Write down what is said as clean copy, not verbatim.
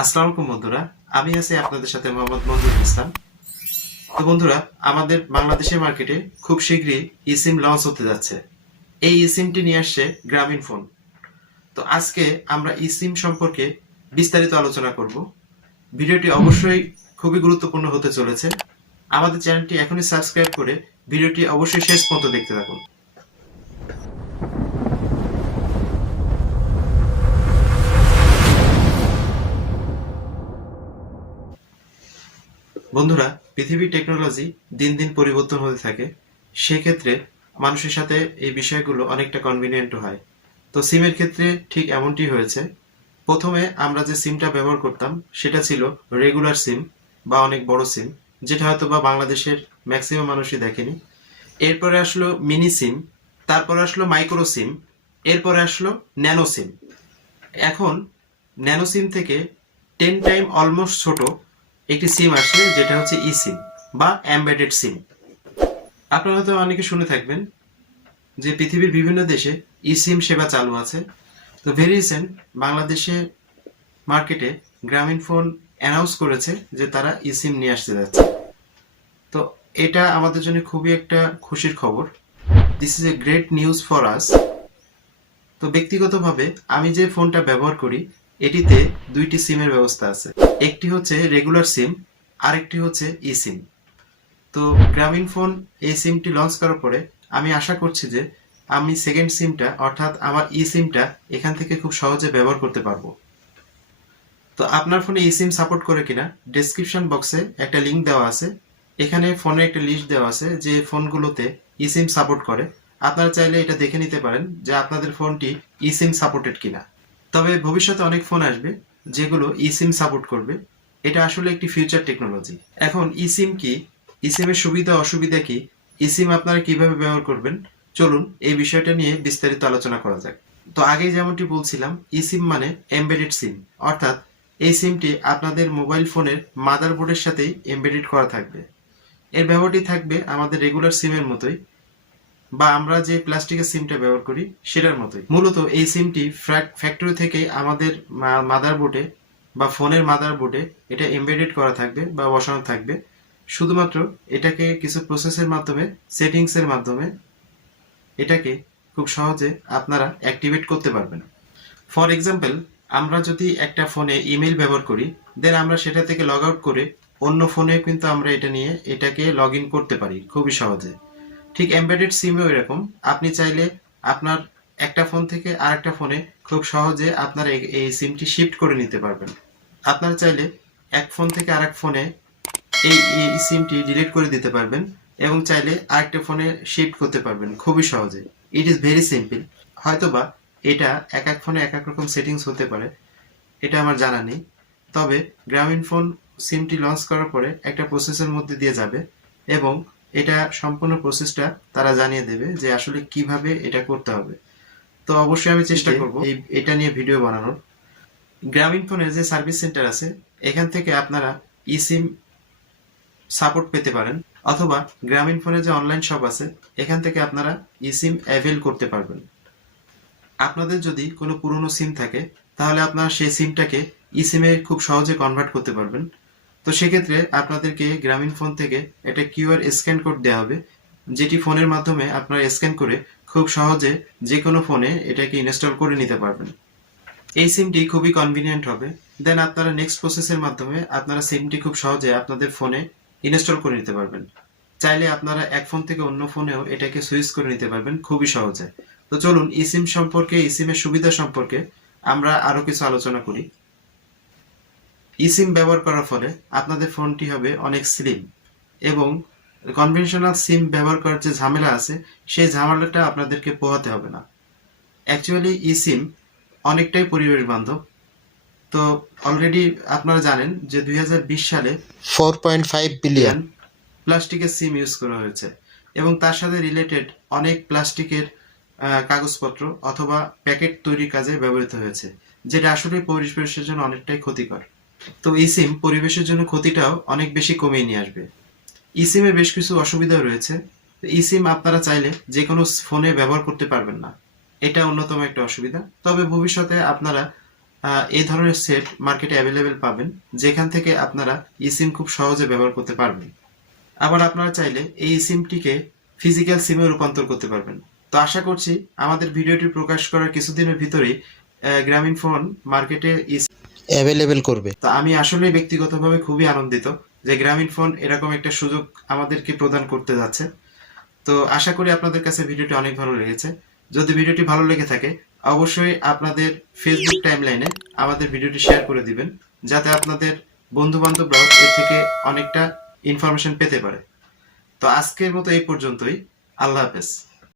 আসসালামু আলাইকুম বন্ধুরা, আমি আছি আপনাদের সাথে মোহাম্মদ মঞ্জুরুল ইসলাম। তো বন্ধুরা, আমাদের বাংলাদেশের মার্কেটে খুব শীঘ্রই eSIM লঞ্চ হতে যাচ্ছে। এই eSIM-টি নিয়ে আসছে গ্রামীণ ফোন। তো আজকে আমরা eSIM সম্পর্কে বিস্তারিত আলোচনা করব। ভিডিওটি অবশ্যই খুবই গুরুত্বপূর্ণ হতে চলেছে। আমাদের চ্যানেলটি এখনই সাবস্ক্রাইব করে ভিডিওটি অবশ্যই শেষ পর্যন্ত দেখতে থাকুন। বন্ধুরা, পৃথিবীর টেকনোলজি দিন দিন পরিবর্তন হতে থাকে। সেক্ষেত্রে মানুষের সাথে এই বিষয়গুলো অনেকটা কনভিনিয়েন্টও হয়। তো সিমের ক্ষেত্রে ঠিক এমনটি হয়েছে। প্রথমে আমরা যে সিমটা ব্যবহার করতাম সেটা ছিল রেগুলার সিম বা অনেক বড় সিম, যেটা হয়তো বা বাংলাদেশের ম্যাক্সিমাম মানুষই দেখেনি। এরপরে আসলো মিনি সিম, তারপরে আসলো মাইক্রো সিম, এরপরে আসলো ন্যানো সিম। এখন ন্যানো সিম থেকে 10 টাইম অলমোস্ট ছোট একটি সিম আসছে, যেটা হচ্ছে eSIM বা এমবেডেড সিম। আপনারা হয়তো অনেকে শুনে থাকবেন যে পৃথিবীর বিভিন্ন দেশে eSIM সেবা চালু আছে। তো ভেরি রিসেন্ট বাংলাদেশে মার্কেটে গ্রামীণ ফোন অ্যানাউন্স করেছে যে তারা eSIM নিয়ে আসতে যাচ্ছে। তো এটা আমাদের জন্য খুবই একটা খুশির খবর। This is a great news for us. তো ব্যক্তিগতভাবে আমি যে ফোনটা ব্যবহার করি এটিতে দুইটি সিমের ব্যবস্থা আছে। একটি হচ্ছে রেগুলার সিম, আরেকটি হচ্ছে eSIM। তো গ্রামীণ ফোন এই সিমটি লঞ্চ করার পরে আমি আশা করছি যে আমি সেকেন্ড সিমটা অর্থাৎ আমার eSIM-টা এখান থেকে খুব সহজে ব্যবহার করতে পারবো। তো আপনার ফোনে eSIM সাপোর্ট করে কিনা ডেসক্রিপশন বক্সে একটা লিংক দেওয়া আছে। এখানে ফোনের একটা লিস্ট দেওয়া আছে যে ফোনগুলোতে eSIM সাপোর্ট করে। আপনারা চাইলে এটা দেখে নিতে পারেন যে আপনাদের ফোনটি eSIM সাপোর্টেড কিনা। তবে ভবিষ্যতে অনেক ফোন আসবে যেগুলো eSIM সাপোর্ট করবে। এটা আসলে একটি ফিউচার টেকনোলজি। এখন eSIM কি, eSIM এর সুবিধা অসুবিধা কি, eSIM আপনারা কিভাবে ব্যবহার করবেন, চলুন এই বিষয়টা নিয়ে বিস্তারিত আলোচনা করা যাক। তো আগেই যেমনটি বলছিলাম, eSIM মানে এমবেডেড সিম, অর্থাৎ এই সিমটি আপনাদের মোবাইল ফোনের মাদারবোর্ডের সাথেই এমবেডেড করা থাকবে। এর ব্যবহারটি থাকবে আমাদের রেগুলার সিমের মতোই বা আমরা যে প্লাস্টিকের সিমটা ব্যবহার করি সেটার মতোই। মূলত এই সিমটি ফ্যাক্টরি থেকে আমাদের মাদারবোর্ডে বা ফোনের মাদারবোর্ডে এটা এমবেডেড করা থাকবে বা বসানো থাকবে। শুধুমাত্র এটাকে কিছু প্রসেসের মাধ্যমে, সেটিংসের মাধ্যমে এটাকে খুব সহজে আপনারা অ্যাক্টিভেট করতে পারবেন। ফর এক্সাম্পল, আমরা যদি একটা ফোনে ইমেল ব্যবহার করি, দেন আমরা সেটা থেকে লগ আউট করে অন্য ফোনে কিন্তু আমরা এটা নিয়ে এটাকে লগ ইন করতে পারি খুবই সহজে। ঠিক এমবেডেড সিমেও এরকম, আপনি চাইলে আপনার একটা ফোন থেকে আরেকটা ফোনে খুব সহজে আপনার এই সিমটি শিফট করে নিতে পারবেন। আপনারা চাইলে এক ফোন থেকে আরেক ফোনে এই সিমটি ডিলিট করে দিতে পারবেন এবং চাইলে আরেকটা ফোনে শিফট করতে পারবেন খুবই সহজে। It is very simple. হয়তোবা এটা এক এক ফোনে এক এক রকম সেটিংস হতে পারে, এটা আমার জানা নেই। তবে গ্রামীণ ফোন সিমটি লঞ্চ করার পরে একটা প্রসেসের মধ্যে দিয়ে যাবে এবং এটা সম্পূর্ণ প্রসেসটা তারা জানিয়ে দেবে যে আসলে কিভাবে এটা করতে হবে। তো অবশ্যই আমি চেষ্টা করব এটা নিয়ে ভিডিও বানানোর। গ্রামীণ ফোনের যে সার্ভিস সেন্টার আছে এখান থেকে আপনারা eSIM সাপোর্ট পেতে পারেন, অথবা গ্রামীণ ফোনের যে অনলাইন শপ আছে এখান থেকে আপনারা eSIM অ্যাভেল করতে পারবেন। আপনাদের যদি কোনো পুরনো সিম থাকে তাহলে আপনারা সেই সিমটাকে eSIM-এ খুব সহজে কনভার্ট করতে পারবেন। তো সেক্ষেত্রে আপনাদেরকে গ্রামীণ ফোন থেকে একটা কিউআর স্ক্যান কোড দেওয়া হবে, যেটি ফোনের মাধ্যমে আপনারা স্ক্যান করে খুব সহজে যে কোনো ফোনে এটাকে ইনস্টল করে নিতে পারবেন। এই সিমটি খুবই কনভিনিয়েন্ট হবে। দেন আপনারা নেক্সট প্রসেসের মাধ্যমে আপনারা সিমটি খুব সহজে আপনাদের ফোনে ইনস্টল করে নিতে পারবেন। চাইলে আপনারা এক ফোন থেকে অন্য ফোনেও এটাকে সুইচ করে নিতে পারবেন খুবই সহজে। তো চলুন eSIM সম্পর্কে, eSIM এর সুবিধা সম্পর্কে আমরা আরো কিছু আলোচনা করি। eSIM ব্যবহার করার ফলে আপনাদের ফোনটি হবে অনেক স্লিম এবং কনভেনশনাল সিম ব্যবহার করার যে ঝামেলা আছে সেই ঝামেলাটা আপনাদেরকে পোহাতে হবে না। অ্যাকচুয়ালি eSIM অনেকটাই পরিবেশ বান্ধব। তো অলরেডি আপনারা জানেন যে 2020 সালে 4.5 বিলিয়ন প্লাস্টিকের সিম ইউজ করা হয়েছে এবং তার সাথে রিলেটেড অনেক প্লাস্টিকের কাগজপত্র অথবা প্যাকেট তৈরির কাজে ব্যবহৃত হয়েছে, যেটা আসলে পরিবেশের জন্য অনেকটাই ক্ষতিকর। তো eSIM পরিবেশের জন্য ক্ষতিটাও অনেক বেশি কমিয়ে নিয়ে আসবে। eSIM এর বেশ কিছু অসুবিধা রয়েছে। eSIM আপনারা চাইলে যে কোনো ফোনে ব্যবহার করতে পারবেন না, এটা অন্যতম একটা অসুবিধা। তবে ভবিষ্যতে আপনারা এই ধরনের সেট মার্কেটে অ্যাভেলেবেল পাবেন, যেখান থেকে আপনারা ইসিম খুব সহজে ব্যবহার করতে পারবেন। আবার আপনারা চাইলে এই সিমটিকে ফিজিক্যাল সিমে রূপান্তর করতে পারবেন। তো আশা করছি আমাদের ভিডিওটি প্রকাশ করার কিছুদিনের ভিতরেই গ্রামীণফোন মার্কেটে অ্যাভেলেবেল করবে। তো আমি আসলে ব্যক্তিগতভাবে খুবই আনন্দিত যে গ্রামীণফোন এরকম একটা সুযোগ আমাদেরকে প্রদান করতে যাচ্ছে। তো আশা করি আপনাদের কাছে ভিডিওটি অনেক ভালো লেগেছে। যদি ভিডিওটি ভালো লেগে থাকে অবশ্যই আপনাদের ফেসবুক টাইমলাইনে আমাদের ভিডিওটি শেয়ার করে দিবেন, যাতে আপনাদের বন্ধু বান্ধবরাও এর থেকে অনেকটা ইনফরমেশন পেতে পারে। তো আজকের মতো এই পর্যন্তই। আল্লাহ হাফেজ।